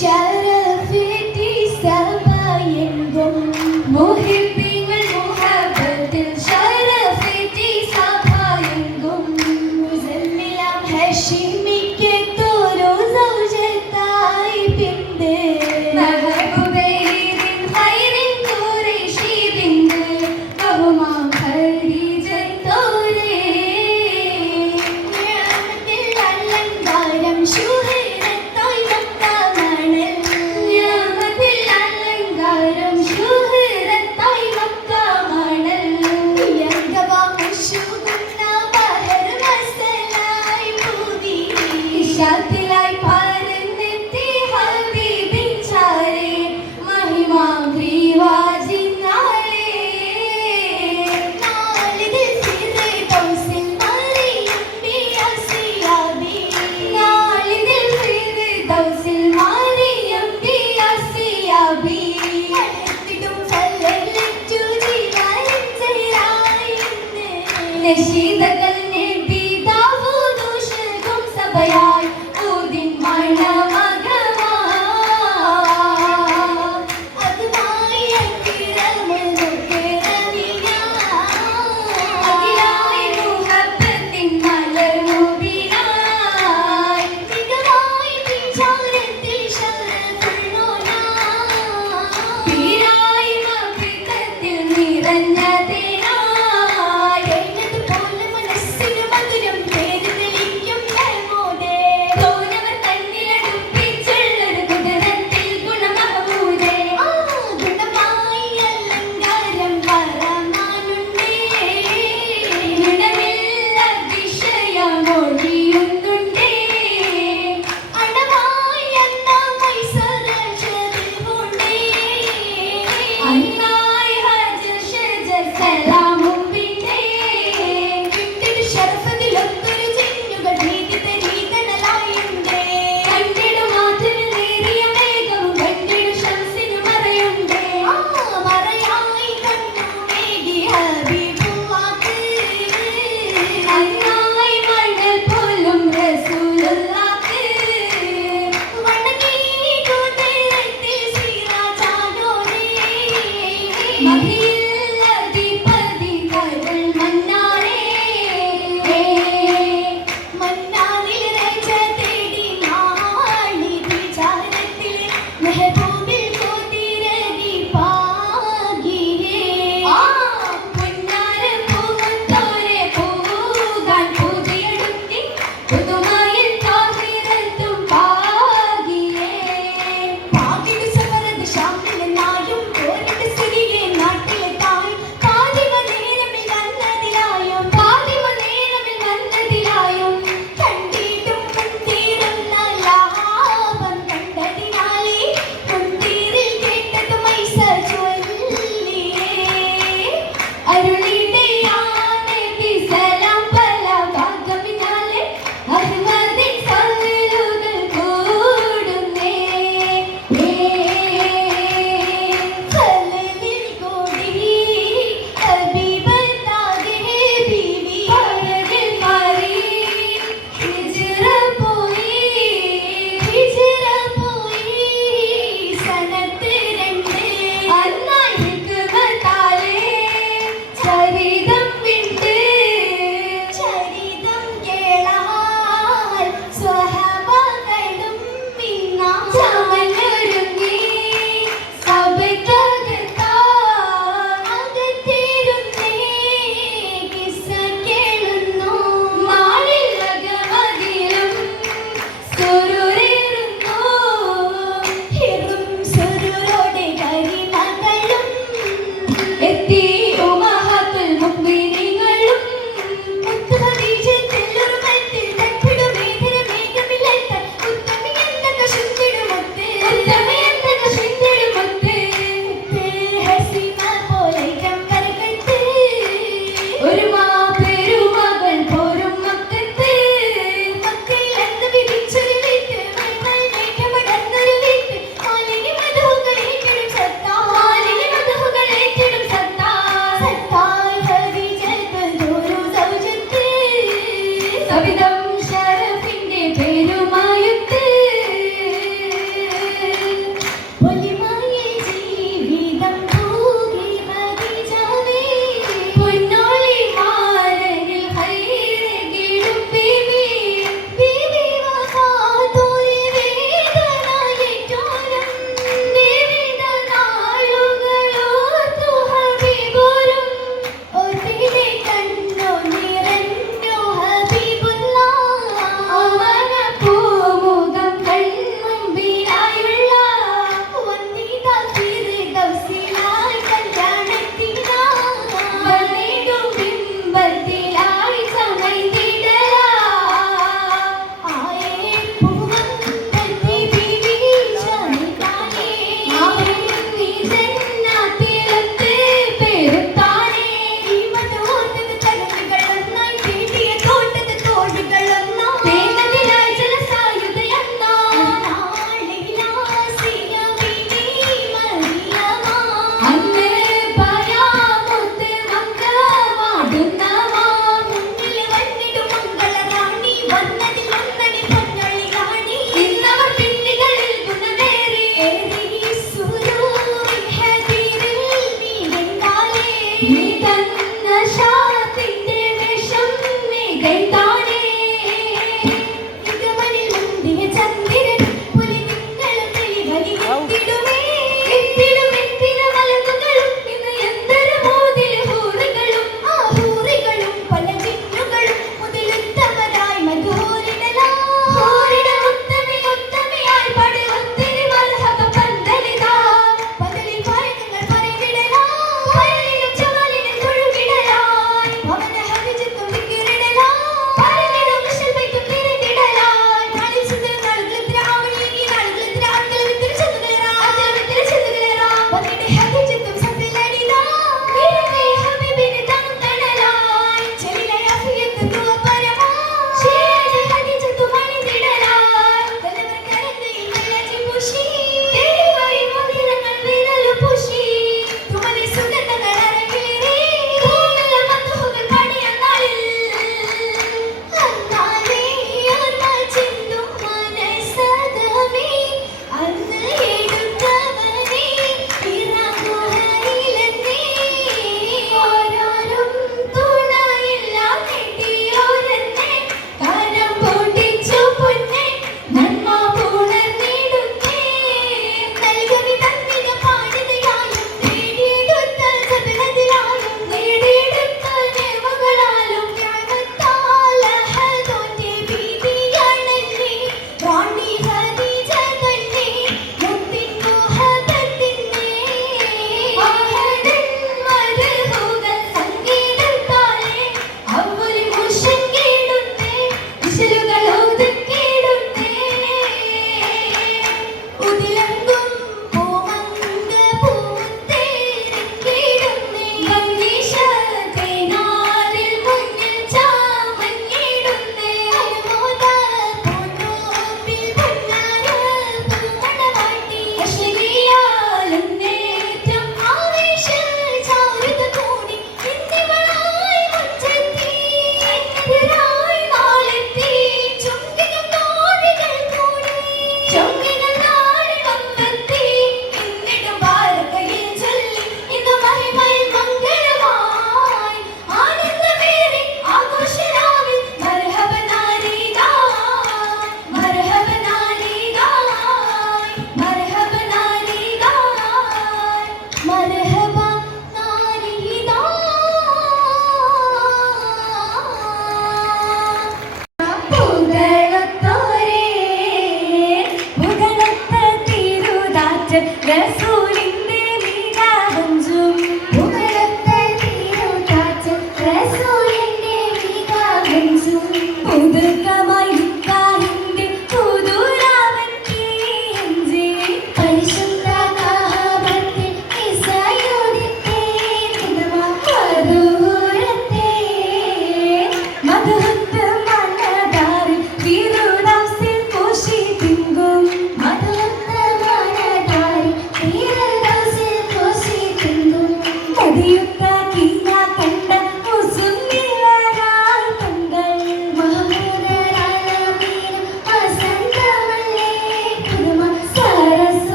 ഷറഫിറ്റി സഭയെങ്കും മുഹിബ്ബീങ്ങൾ മുഹബ്ബത്തിൽ ഷറഫിറ്റി സഭയെങ്കും മുസമ്മിലാം ഹഷിമിക്ക് തോരോ സൗജത്തായി പിന്ത് മഹബൂബൈരിൻ ഖൈറിൻ ഖുറൈശി ബിന്ത് ബഹുമാം ഖദീജൻ തോരേ നിഅമത്തിൽ അലങ്കാരം ശുഹറത്തായി മക്കമണൽ നിഅമത്തിൽ അലങ്കാരം ശുഹറത്തായി മക്കമണൽ യർഗബ മുശുകുന്ന ബഹർ മസലായി പൂതി ഇശാത്തിലായി പരന്നെത്തി ഹബീബിൻ ചാരേ മഹിമാം ഗ്രീവാജിനാരേ നാളിതിൽ ഫിർദൗസിൽ മറിയം ബിഅസിയാബി നാളിതിൽ ഫിർദൗസിൽ മറിയം ബിഅസിയാബി എത്തിടും സല്ലല്ലു ജിലാലിൻ സൈറായിന്ന് നശീദകൾ നബി ദാവൂദ് ശൽകും സബയായി ഊദിൻ മണമഗമാ അതുമായി അക്കിരമുൽ മുക്കരമിയ അഖിലായി മുഹബ്ബത്തിൻ മലർമുബിനായി മികവായി പിഞ്ചാരത്തിൽ ശറഫുള്ളോനായി പീരായി മഫിക്കത്തിൽ നിറഞ്ഞതിനായി എന്നതുപോലെ മനസ്സിനു മധുരം തേടി തെളിയും നർമ്മോദേ തോന്നവർ തന്നിലടുപ്പിച്ചുള്ളൊരു കുതിരത്തിൽ ഗുണമഹമൂദേ ഗുണമായി അലങ്കാരം പറമാനുണ്ടേ ഗുണമില്ല വിഷയമൊഴിയുന്നുണ്ടേ അണമായി അന്നായി സരജറിവുണ്ടേ അന്നായി ഹജർ ഷജർ സലാമും വിണ്ടേ വിട്ടിട്ട് ശരഫതിലൊത്തൊരു ചിന്നുകൾ നീതി തെരീതനലായുണ്ടേ കണ്ടിടു മാറ്റമിൽ നേരിയ മേഘവും കണ്ടിടു ശംസിനു മറയുണ്ടേ മറയായി കണ്ടു മേഘി ഹബീബുള്ളാക്ക് അന്നായി മണൽ പോലും റസൂലുള്ളാക്ക് വണങ്ങി കൂട്ടത്തിൽ സിറാജാനോരേ മഹിയില്ലധിപതി കരുൾ മന്നാരേ മന്നാനിൽ രജ തേടി നാളിതിൽ ചാരത്തിൽ മെഹബൂബിൽ കൊതിരതി പാകിയേ പുന്നാര പൂമുത്തോരെ പൂകാൻ പൂതിയെടുത്തി പുതുമയിൽ താഹിറത്തും പാകിയേ പാകിടു സഫറത് ശാമിൽ നായും പോരിട്ട് സിരിയെ നാട്ടിൽ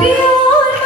Dios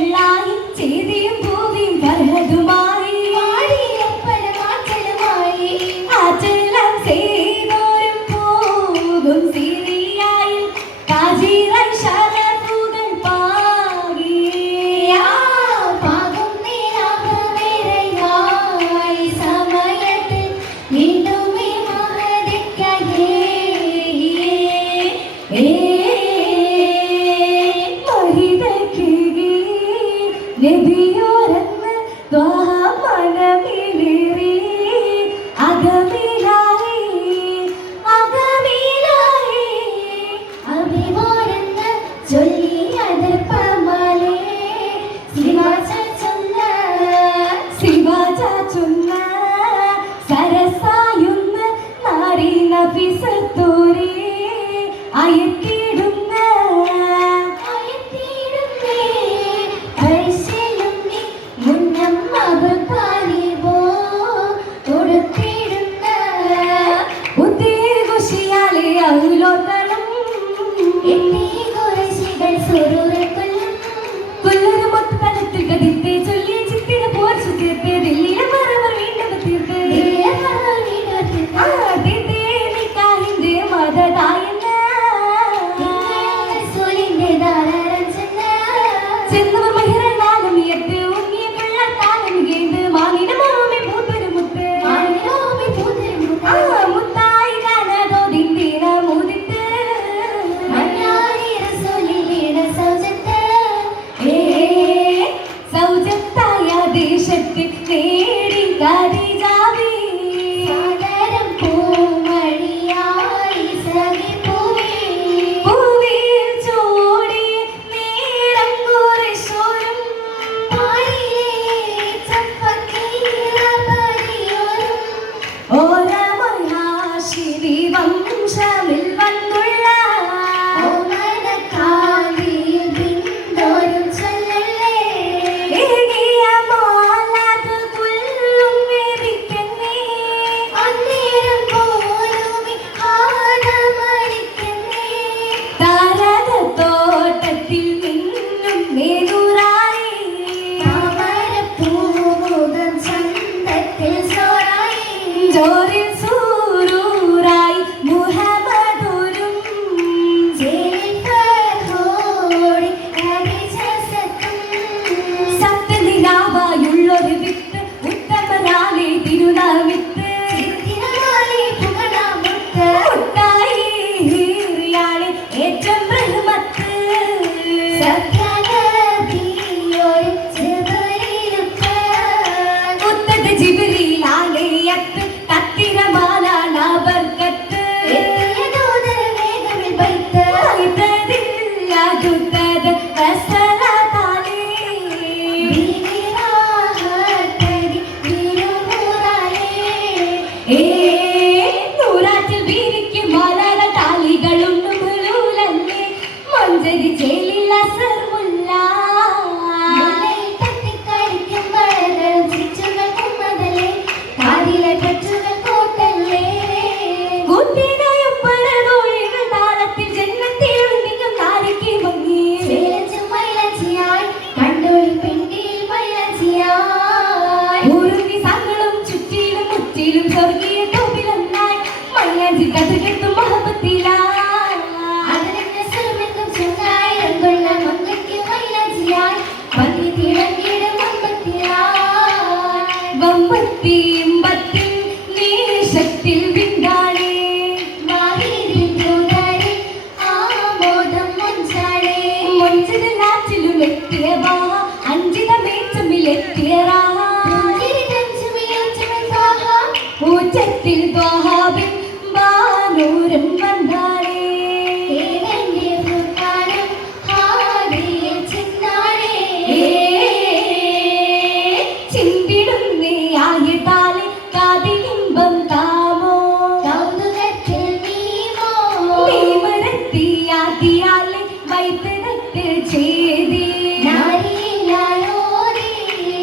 വെള്ളായി ചെയ്തിയും പൂവിയും പലതുമായി ആചെല്ലാം ചെയ്തോരും പോകും സിറിയായി കാജിറായി ശരഫുകൾ പാകിയ പാകും നിലാവമേറെയായി സമയത്തിൽ വീണ്ടുമേ മഹദിക്കയേ മഹിതക്കികി നബിയോരന്ന് ദ്വാമനമിലേറി അകമിലായി അഭിവോരന്ന് ചൊല്ലിയത് പമലേ ശിവാജ ചൊന്ന സരസായുന്ന നാരി നഫിസത്തോരേ അയത്തിടുന്ന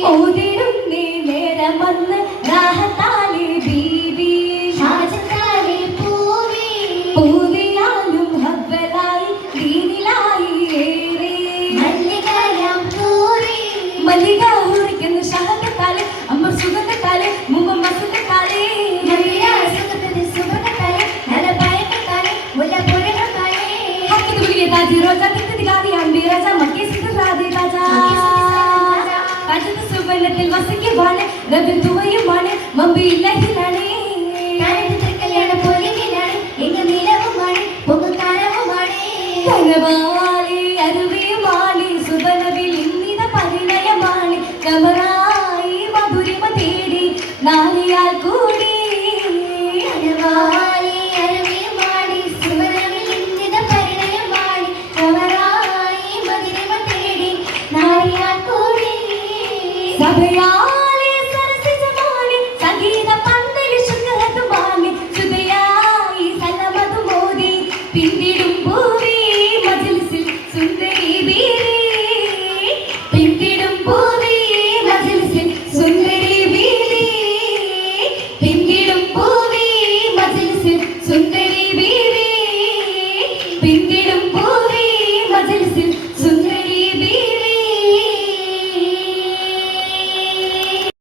ഓതിടുന്നേ നേരമന്ന് രാഹത്താലി ബീബി ഭുവനത്തിൽ വസിക്കുവാണ് നബിൻ തുവയുമാണ് മമ്പിയിലഹിലാണ് കല്യാണ പോലെയാണ് എങ്ങ നീലവുമാണ് പൊങ്ങുകാരവുമാണ് കനവാലി അരുവിയുമാണ് സുബനവിൽ ഇന്നിത പരിണയമാണ് കമറായി മധുരിമ തേടി നാരിയാൽ കൂടി കനവാലി അരുവിയുമാണ് സുബനവിൽ ഇന്നിത പരിണയമാണ് കമറായി മധുരിമ തേടി നാരിയാൽ കൂടി സഭയാ